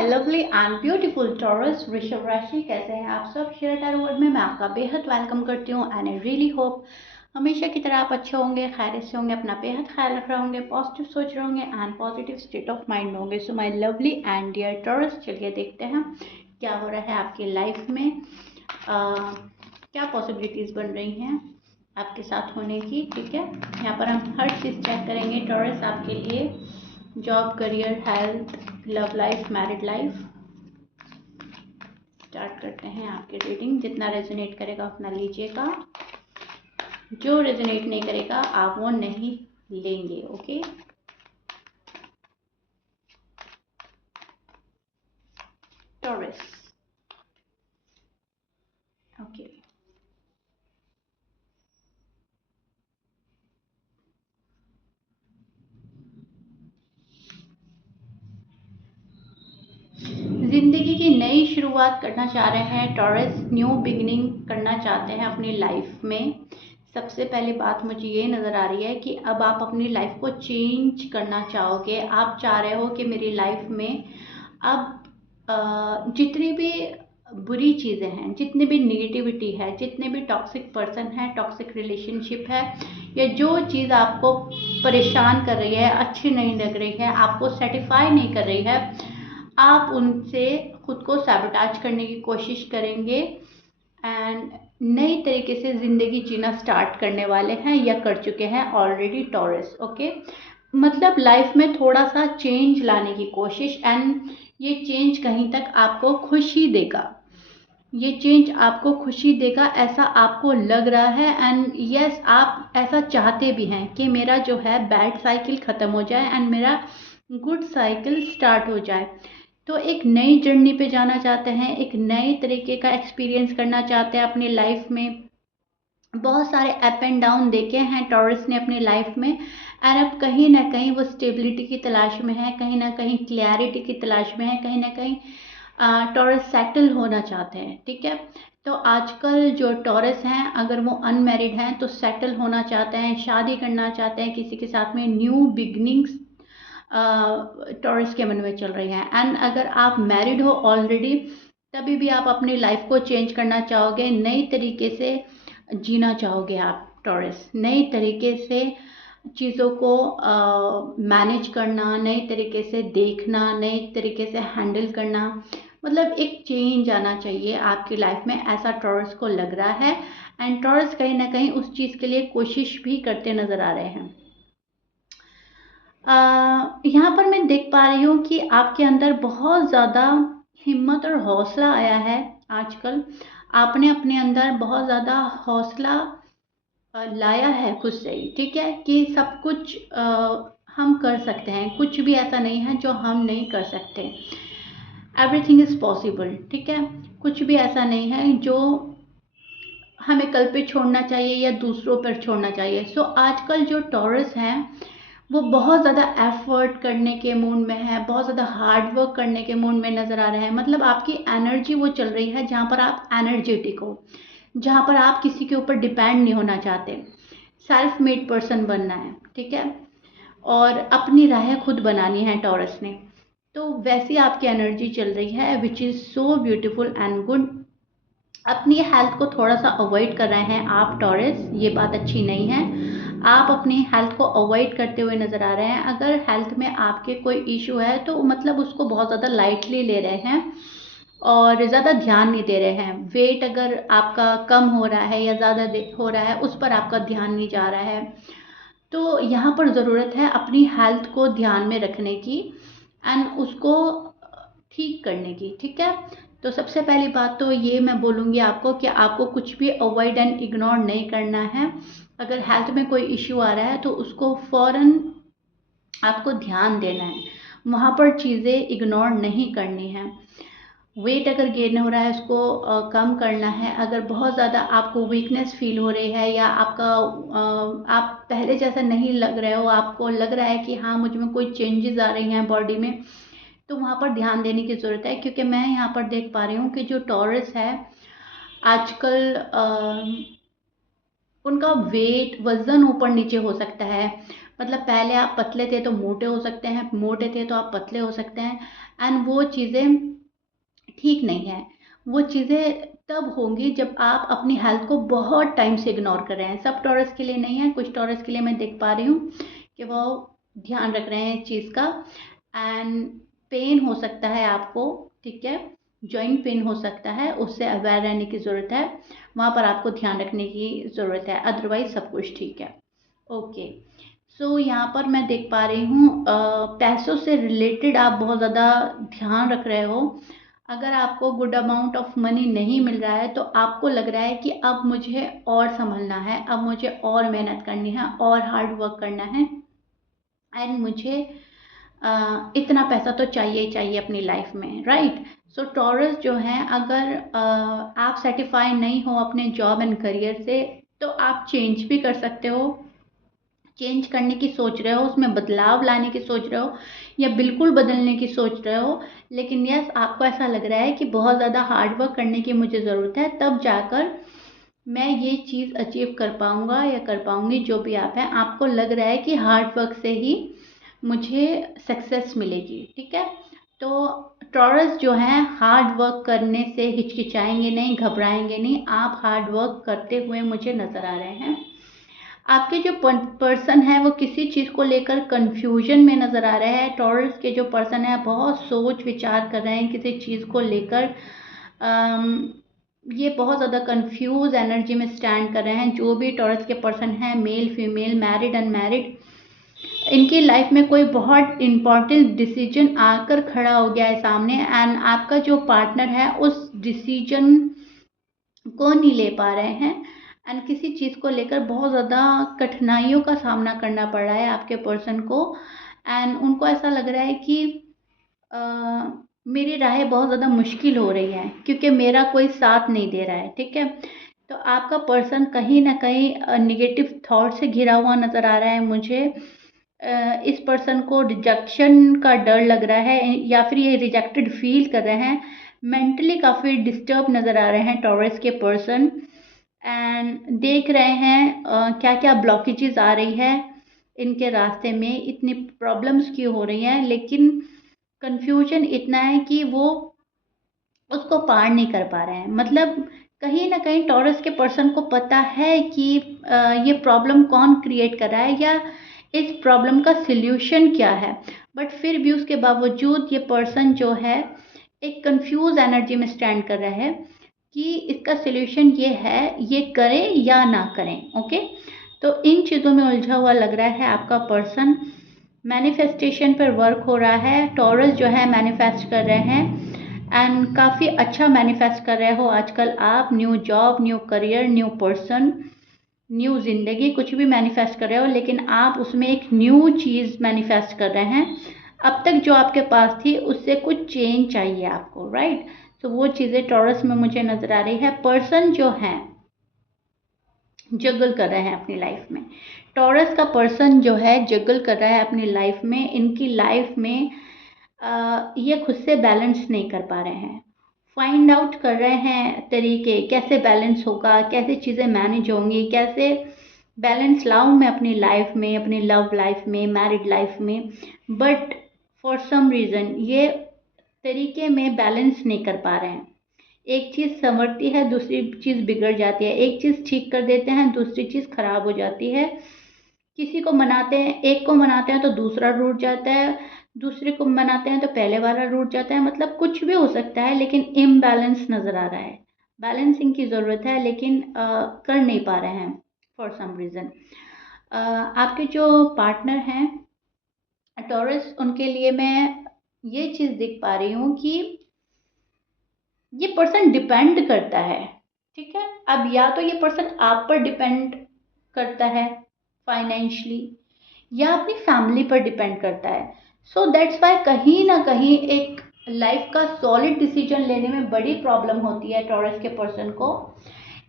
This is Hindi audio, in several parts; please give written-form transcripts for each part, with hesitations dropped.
My lovely and beautiful taurus वृषभ राशि, कैसे हैं आप सब। शेयर टैरो वर्ल्ड में मैं आपका बेहद वेलकम करती हूँ एंड आई रियली होप हमेशा की तरह आप अच्छे होंगे, खैरियत से होंगे, अपना बेहद ख्याल रख रहे होंगे, पॉजिटिव सोच रहे होंगे and positive state of mind में होंगे। So my lovely and dear Taurus, चलिए देखते हैं क्या हो रहा है आपकी लाइफ में, क्या पॉसिबिलिटीज़ बन रही हैं आपके साथ होने की। ठीक है, यहाँ पर हम हर चीज़ चेक करेंगे टॉरस आपके लिए, job, career, health, love life, married life. Start करते हैं आपकी रीडिंग। जितना रेजोनेट करेगा उतना लीजिएगा, जो रेजोनेट नहीं करेगा आप वो नहीं लेंगे। Okay, taurus. ओके, जिंदगी की नई शुरुआत करना चाह रहे हैं टॉरस, न्यू बिगिनिंग करना चाहते हैं अपनी लाइफ में। सबसे पहली बात मुझे ये नज़र आ रही है कि अब आप अपनी लाइफ को चेंज करना चाहोगे। आप चाह रहे हो कि मेरी लाइफ में अब जितनी भी बुरी चीज़ें हैं, जितनी भी नेगेटिविटी है, जितने भी टॉक्सिक पर्सन है, टॉक्सिक रिलेशनशिप है, या जो चीज़ आपको परेशान कर रही है, अच्छी नहीं लग रही है, आपको सेटिस्फाई नहीं कर रही है, आप उनसे खुद को सैबोटाज करने की कोशिश करेंगे एंड नई तरीके से ज़िंदगी जीना स्टार्ट करने वाले हैं या कर चुके हैं ऑलरेडी टॉरस। ओके, मतलब लाइफ में थोड़ा सा चेंज लाने की कोशिश, एंड ये चेंज कहीं तक आपको खुशी देगा, ये चेंज आपको खुशी देगा ऐसा आपको लग रहा है। एंड यस, आप ऐसा चाहते भी हैं कि मेरा जो है बैड साइकिल ख़त्म हो जाए एंड मेरा गुड साइकिल स्टार्ट हो जाए। तो एक नई जर्नी पे जाना चाहते हैं, एक नए तरीके का एक्सपीरियंस करना चाहते हैं अपनी लाइफ में। बहुत सारे अप एंड डाउन देखे हैं टॉरस ने अपनी लाइफ में, और अब कहीं ना कहीं वो स्टेबिलिटी की तलाश में है, कहीं ना कहीं क्लैरिटी की तलाश में है, कहीं ना कहीं टॉरस सेटल होना चाहते हैं। ठीक है, तो आजकल जो टॉरस हैं, अगर वो अनमैरिड हैं तो सेटल होना चाहते हैं, शादी करना चाहते हैं किसी के साथ में, न्यू बिगनिंग्स टॉरस के मन में चल रही हैं। एंड अगर आप मैरिड हो ऑलरेडी, तभी भी आप अपनी लाइफ को चेंज करना चाहोगे, नई तरीके से जीना चाहोगे आप टॉरस, नई तरीके से चीज़ों को मैनेज करना, नई तरीके से देखना, नई तरीके से हैंडल करना, मतलब एक चेंज आना चाहिए आपकी लाइफ में, ऐसा टॉरस को लग रहा है। एंड टॉरस कहीं ना कहीं उस चीज़ के लिए कोशिश भी करते नज़र आ रहे हैं। यहाँ पर मैं देख पा रही हूँ कि आपके अंदर बहुत ज़्यादा हिम्मत और हौसला आया है आजकल। आपने अपने अंदर बहुत ज़्यादा हौसला लाया है खुद से ही। ठीक है, कि सब कुछ हम कर सकते हैं, कुछ भी ऐसा नहीं है जो हम नहीं कर सकते। Everything is possible. ठीक है, कुछ भी ऐसा नहीं है जो हमें कल पे छोड़ना चाहिए या दूसरों पर छोड़ना चाहिए। सो आजकल जो टॉरस हैं वो बहुत ज़्यादा एफर्ट करने के मूड में है, बहुत ज़्यादा हार्ड वर्क करने के मूड में नज़र आ रहे हैं। मतलब आपकी एनर्जी वो चल रही है जहाँ पर आप एनर्जेटिक हो, जहाँ पर आप किसी के ऊपर डिपेंड नहीं होना चाहते, सेल्फ मेड पर्सन बनना है। ठीक है, और अपनी राहें खुद बनानी है टॉरस ने। तो वैसी आपकी एनर्जी चल रही है, which is so beautiful and good. अपनी हेल्थ को थोड़ा सा अवॉइड कर रहे हैं आप टॉरस, ये बात अच्छी नहीं है। आप अपनी हेल्थ को अवॉइड करते हुए नज़र आ रहे हैं। अगर हेल्थ में आपके कोई इशू है तो मतलब उसको बहुत ज़्यादा लाइटली ले रहे हैं और ज़्यादा ध्यान नहीं दे रहे हैं। वेट अगर आपका कम हो रहा है या ज़्यादा हो रहा है, उस पर आपका ध्यान नहीं जा रहा है। तो यहाँ पर ज़रूरत है अपनी हेल्थ को ध्यान में रखने की एंड उसको ठीक करने की। ठीक है, तो सबसे पहली बात तो ये मैं बोलूँगी आपको कि आपको कुछ भी अवॉइड एंड इग्नोर नहीं करना है। अगर हेल्थ में कोई इश्यू आ रहा है तो उसको फ़ौरन आपको ध्यान देना है, वहाँ पर चीज़ें इग्नोर नहीं करनी है। वेट अगर गेन हो रहा है उसको कम करना है। अगर बहुत ज़्यादा आपको वीकनेस फील हो रही है या आपका आप पहले जैसा नहीं लग रहे हो, आपको लग रहा है कि हाँ मुझ में कोई चेंजेस आ रही हैं बॉडी में, तो वहाँ पर ध्यान देने की ज़रूरत है। क्योंकि मैं यहाँ पर देख पा रही हूँ कि जो टॉरस है आजकल उनका वेट, वज़न ऊपर नीचे हो सकता है, मतलब पहले आप पतले थे तो मोटे हो सकते हैं, मोटे थे तो आप पतले हो सकते हैं, एंड वो चीज़ें ठीक नहीं है। वो चीज़ें तब होंगी जब आप अपनी हेल्थ को बहुत टाइम से इग्नोर कर रहे हैं। सब टॉरस के लिए नहीं है, कुछ टॉरस के लिए मैं देख पा रही हूँ कि वो ध्यान रख रहे हैं इस चीज़ का। एंड पेन हो सकता है आपको, ठीक है, जॉइंट पेन हो सकता है, उससे अवेयर रहने की ज़रूरत है, वहाँ पर आपको ध्यान रखने की ज़रूरत है, अदरवाइज सब कुछ ठीक है। ओके, सो यहाँ पर मैं देख पा रही हूँ पैसों से रिलेटेड आप बहुत ज़्यादा ध्यान रख रहे हो। अगर आपको गुड अमाउंट ऑफ मनी नहीं मिल रहा है तो आपको लग रहा है कि अब मुझे और संभलना है, अब मुझे और मेहनत करनी है और हार्ड वर्क करना है, एंड मुझे इतना पैसा तो चाहिए ही चाहिए अपनी लाइफ में, राइट। सो टॉरस जो है, अगर आप सेटिस्फाई नहीं हो अपने जॉब एंड करियर से तो आप चेंज भी कर सकते हो। चेंज करने की सोच रहे हो, उसमें बदलाव लाने की सोच रहे हो, या बिल्कुल बदलने की सोच रहे हो, लेकिन यस आपको ऐसा लग रहा है कि बहुत ज़्यादा हार्ड वर्क करने की मुझे ज़रूरत है, तब जाकर मैं ये चीज़ अचीव कर पाऊँगा या कर पाऊँगी। जो भी आप हैं, आपको लग रहा है कि हार्ड वर्क से ही मुझे सक्सेस मिलेगी, ठीक है। तो टॉरस जो है हार्ड वर्क करने से हिचकिचाएंगे नहीं, घबराएंगे नहीं, आप हार्ड वर्क करते हुए मुझे नज़र आ रहे हैं। आपके जो पर्सन है वो किसी चीज़ को लेकर कंफ्यूजन में नज़र आ रहे हैं। टॉरस के जो पर्सन है बहुत सोच विचार कर रहे हैं किसी चीज़ को लेकर। ये बहुत ज़्यादा कंफ्यूज एनर्जी में स्टैंड कर रहे हैं। जो भी टॉरस के पर्सन हैं, मेल फीमेल, मैरिड अनमैरिड, इनकी लाइफ में कोई बहुत इम्पॉर्टेंट डिसीजन आकर खड़ा हो गया है सामने, एंड आपका जो पार्टनर है उस डिसीजन को नहीं ले पा रहे हैं, एंड किसी चीज़ को लेकर बहुत ज़्यादा कठिनाइयों का सामना करना पड़ रहा है आपके पर्सन को। एंड उनको ऐसा लग रहा है कि अ, मेरी राहें बहुत ज़्यादा मुश्किल हो रही हैं क्योंकि मेरा कोई साथ नहीं दे रहा है, ठीक है। तो आपका पर्सन कहीं ना कहीं निगेटिव थॉट से घिरा हुआ नज़र आ रहा है मुझे। इस पर्सन को रिजेक्शन का डर लग रहा है, या फिर ये रिजेक्टेड फील कर रहे हैं। मेंटली काफ़ी डिस्टर्ब नज़र आ रहे हैं टॉरस के पर्सन, एंड देख रहे हैं क्या क्या ब्लॉकेजेस आ रही है इनके रास्ते में, इतनी प्रॉब्लम्स क्यों हो रही हैं, लेकिन कंफ्यूजन इतना है कि वो उसको पार नहीं कर पा रहे हैं। मतलब कहीं ना कहीं टॉरस के पर्सन को पता है कि ये प्रॉब्लम कौन क्रिएट कर रहा है या इस प्रॉब्लम का सिल्यूशन क्या है, बट फिर भी उसके बावजूद ये पर्सन जो है एक कंफ्यूज एनर्जी में स्टैंड कर रहा है कि इसका सिल्यूशन ये है, ये करें या ना करें। ओके, तो इन चीज़ों में उलझा हुआ लग रहा है आपका पर्सन। मैनिफेस्टेशन पर वर्क हो रहा है। टॉरस जो है मैनिफेस्ट कर रहे हैं, एंड काफ़ी अच्छा मैनिफेस्ट कर रहे हो आजकल आप। New job, new career, new person, new जिंदगी, कुछ भी मैनिफेस्ट कर रहे हो, लेकिन आप उसमें एक न्यू चीज़ मैनिफेस्ट कर रहे हैं। अब तक जो आपके पास थी उससे कुछ चेंज चाहिए आपको, राइट। तो वो चीज़ें टॉरस में मुझे नज़र आ रही है। पर्सन जो है जगल कर रहे हैं अपनी लाइफ में। टॉरस का पर्सन जो है जगल कर रहा है अपनी लाइफ में। इनकी लाइफ में ये खुद से बैलेंस नहीं कर पा रहे हैं। फाइंड आउट कर रहे हैं तरीके, कैसे बैलेंस होगा, कैसे चीज़ें मैनेज होंगी, कैसे बैलेंस लाऊं मैं अपनी लाइफ में, अपनी लव लाइफ में, मैरिड लाइफ में, बट फॉर सम रीज़न ये तरीके में बैलेंस नहीं कर पा रहे हैं। एक चीज़ संवरती है, दूसरी चीज़ बिगड़ जाती है। एक चीज़ ठीक कर देते हैं, दूसरी चीज़ खराब हो जाती है। किसी को मनाते हैं, एक को मनाते हैं तो दूसरा रूठ जाता है, दूसरे को मनाते हैं तो पहले वाला रूठ जाता है। मतलब कुछ भी हो सकता है, लेकिन इम्बैलेंस नज़र आ रहा है। बैलेंसिंग की ज़रूरत है, लेकिन कर नहीं पा रहे हैं फॉर सम रीज़न। आपके जो पार्टनर हैं टॉरस, उनके लिए मैं ये चीज़ देख पा रही हूँ कि ये पर्सन डिपेंड करता है, ठीक है। अब या तो ये पर्सन आप पर डिपेंड करता है फाइनेंशियली, या अपनी फैमिली पर डिपेंड करता है। सो दैट्स वाई कहीं ना कहीं एक लाइफ का सॉलिड डिसीजन लेने में बड़ी प्रॉब्लम होती है टॉरस के पर्सन को।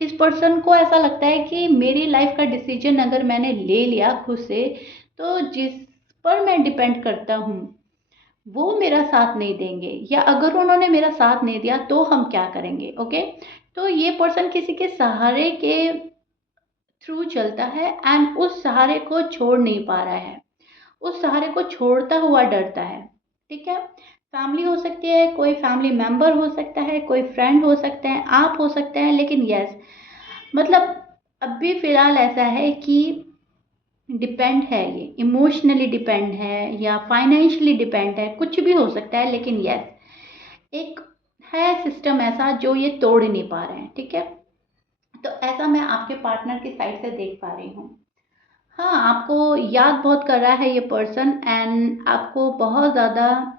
इस पर्सन को ऐसा लगता है कि मेरी लाइफ का डिसीजन अगर मैंने ले लिया खुद से, तो जिस पर मैं डिपेंड करता हूँ वो मेरा साथ नहीं देंगे, या अगर उन्होंने मेरा साथ नहीं दिया तो हम क्या करेंगे। ओके, तो ये पर्सन किसी के सहारे के थ्रू चलता है, एंड उस सहारे को छोड़ नहीं पा रहा है। उस सहारे को छोड़ता हुआ डरता है। ठीक है, फैमिली हो सकती है, कोई फैमिली मेंबर हो सकता है, कोई फ्रेंड हो सकते हैं, आप हो सकते हैं, लेकिन यस, मतलब अभी फिलहाल ऐसा है कि डिपेंड है, ये इमोशनली डिपेंड है या फाइनेंशियली डिपेंड है, कुछ भी हो सकता है, लेकिन यस एक है सिस्टम ऐसा जो ये तोड़ नहीं पा रहे हैं। ठीक है, तो ऐसा मैं आपके पार्टनर की साइड से देख पा रही हूँ। हाँ, आपको याद बहुत कर रहा है ये पर्सन, एंड आपको बहुत ज़्यादा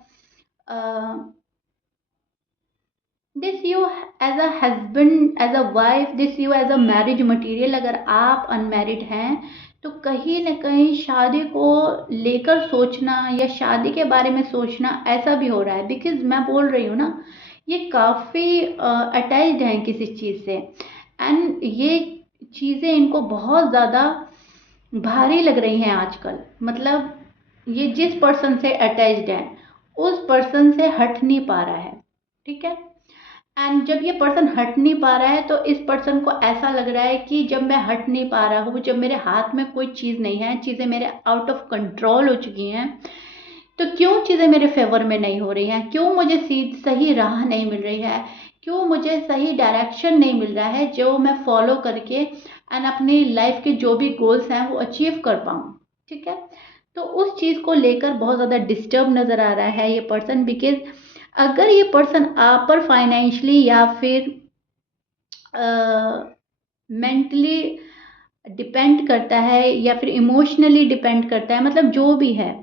this you as a husband, as a wife, this you as a marriage material. अगर आप अनमैरिड हैं तो कहीं ना कहीं शादी को लेकर सोचना या शादी के बारे में सोचना ऐसा भी हो रहा है, बिकॉज मैं बोल रही हूँ ना, ये काफ़ी अटैच्ड हैं किसी चीज़ से, एंड ये चीज़ें इनको बहुत ज़्यादा भारी लग रही हैं आजकल। मतलब ये जिस पर्सन से अटैच्ड है उस पर्सन से हट नहीं पा रहा है। ठीक है, एंड जब ये पर्सन हट नहीं पा रहा है तो इस पर्सन को ऐसा लग रहा है कि जब मैं हट नहीं पा रहा हूँ, जब मेरे हाथ में कोई चीज़ नहीं है, चीज़ें मेरे आउट ऑफ कंट्रोल हो चुकी हैं, तो क्यों चीज़ें मेरे फेवर में नहीं हो रही हैं, क्यों मुझे सही राह नहीं मिल रही है, क्यों मुझे सही डायरेक्शन नहीं मिल रहा है जो मैं फॉलो करके एंड अपनी लाइफ के जो भी गोल्स हैं वो अचीव कर पाऊँ। ठीक है, तो उस चीज़ को लेकर बहुत ज़्यादा डिस्टर्ब नज़र आ रहा है ये पर्सन, बिकॉज अगर ये पर्सन आप पर फाइनेंशियली या फिर मेंटली डिपेंड करता है या फिर इमोशनली डिपेंड करता है, मतलब जो भी है,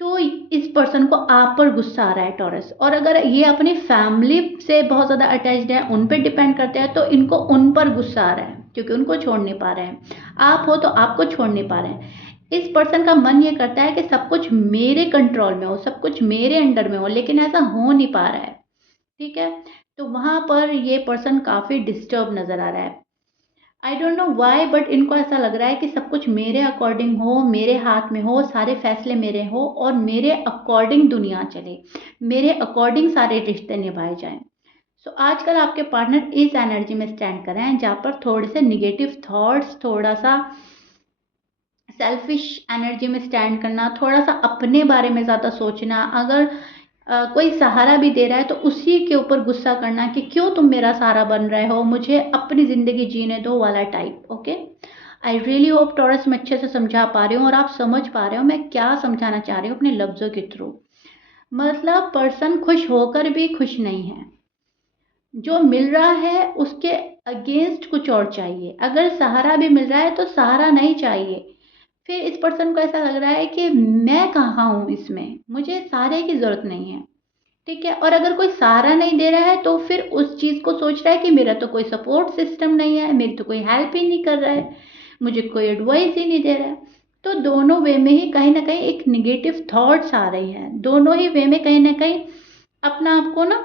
तो इस पर्सन को आप पर गुस्सा आ रहा है टॉरस। और अगर ये अपनी फैमिली से बहुत ज़्यादा अटैच्ड है, उन पर डिपेंड करते हैं, तो इनको उन पर गुस्सा आ रहा है क्योंकि उनको छोड़ नहीं पा रहे हैं। आप हो तो आपको छोड़ नहीं पा रहे हैं। इस पर्सन का मन ये करता है कि सब कुछ मेरे कंट्रोल में हो, सब कुछ मेरे अंडर में हो, लेकिन ऐसा हो नहीं पा रहा है। ठीक है, तो वहाँ पर ये पर्सन काफ़ी डिस्टर्ब नज़र आ रहा है। I don't know why, but इनको ऐसा लग रहा है कि सब कुछ मेरे अकॉर्डिंग हो, मेरे हाथ में हो, सारे फैसले मेरे हो और मेरे अकॉर्डिंग दुनिया चले, मेरे अकॉर्डिंग सारे रिश्ते निभाए जाएं। सो आजकल आपके पार्टनर इस एनर्जी में स्टैंड कर रहे हैं जहाँ पर थोड़े से निगेटिव थॉट्स, थोड़ा सा सेल्फिश एनर्जी में स्टैंड करना, थोड़ा सा अपने बारे में ज़्यादा सोचना, अगर कोई सहारा भी दे रहा है तो उसी के ऊपर गुस्सा करना कि क्यों तुम मेरा सहारा बन रहे हो, मुझे अपनी ज़िंदगी जीने दो वाला type. Okay, I really hope taurus मैं अच्छे से समझा पा रही हूँ और आप समझ पा रहे हो मैं क्या समझाना चाह रही हूँ अपने लफ्ज़ों के थ्रू। मतलब पर्सन खुश होकर भी खुश नहीं है, जो मिल रहा है उसके अगेंस्ट कुछ और चाहिए। अगर सहारा भी मिल रहा है तो सहारा नहीं चाहिए। फिर इस पर्सन को ऐसा लग रहा है कि मैं कहाँ हूँ इसमें, मुझे सहारे की ज़रूरत नहीं है। ठीक है, और अगर कोई सहारा नहीं दे रहा है तो फिर उस चीज़ को सोच रहा है कि मेरा तो कोई सपोर्ट सिस्टम नहीं है, मेरी तो कोई हेल्प ही नहीं कर रहा है, मुझे कोई एडवाइस ही नहीं दे रहा है। तो दोनों वे में ही कहीं ना कहीं एक निगेटिव थॉट्स आ रही हैं, दोनों ही वे में कहीं ना कहीं अपना आपको ना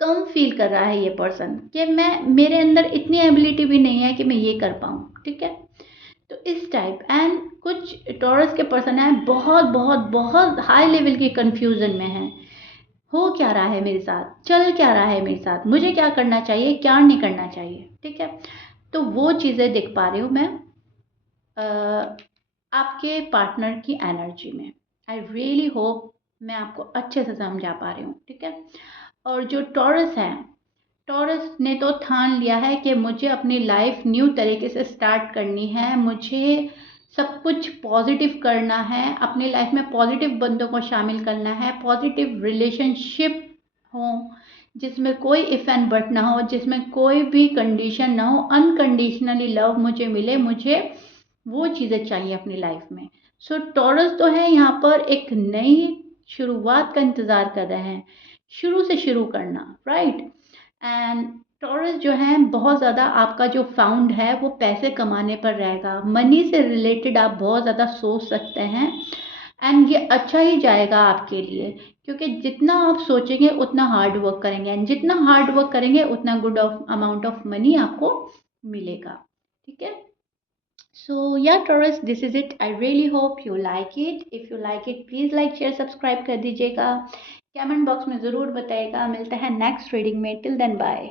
कम फील कर रहा है ये पर्सन कि मैं, मेरे अंदर इतनी एबिलिटी भी नहीं है कि मैं ये कर पाऊँ। ठीक है, तो इस टाइप, एंड कुछ टॉरस के पर्सन है बहुत बहुत बहुत हाई लेवल की कंफ्यूजन में है। हो क्या रहा है मेरे साथ, चल क्या रहा है मेरे साथ, मुझे क्या करना चाहिए, क्या नहीं करना चाहिए। ठीक है, तो वो चीज़ें देख पा रही हूँ मैं आपके पार्टनर की एनर्जी में। आई रियली होप मैं आपको अच्छे से समझा पा रही हूँ। ठीक है, और जो टॉरस है, टॉरस ने तो ठान लिया है कि मुझे अपनी लाइफ न्यू तरीके से स्टार्ट करनी है, मुझे सब कुछ पॉजिटिव करना है, अपनी लाइफ में पॉजिटिव बंदों को शामिल करना है, पॉजिटिव रिलेशनशिप हो जिसमें कोई इफ़ एंड बट ना हो, जिसमें कोई भी कंडीशन ना हो, अनकंडीशनली लव मुझे मिले, मुझे वो चीज़ें चाहिए अपनी लाइफ में। सो टॉरस तो है यहाँ पर एक नई शुरुआत का इंतज़ार कर रहे हैं, शुरू से शुरू करना, राइट। एंड टॉरस जो है बहुत ज़्यादा आपका जो फाउंड है वो पैसे कमाने पर रहेगा, मनी से रिलेटेड आप बहुत ज़्यादा सोच सकते हैं, एंड ये अच्छा ही जाएगा आपके लिए, क्योंकि जितना आप सोचेंगे उतना हार्ड वर्क करेंगे, एंड जितना हार्ड वर्क करेंगे उतना गुड अमाउंट ऑफ मनी आपको मिलेगा। ठीक है, so yeah Taurus, this is it. I really hope you like it. If you like it, please like share subscribe कर दीजिएगा, कमेंट बॉक्स में ज़रूर बताइएगा। मिलते हैं नेक्स्ट रीडिंग में, टिल देन बाय।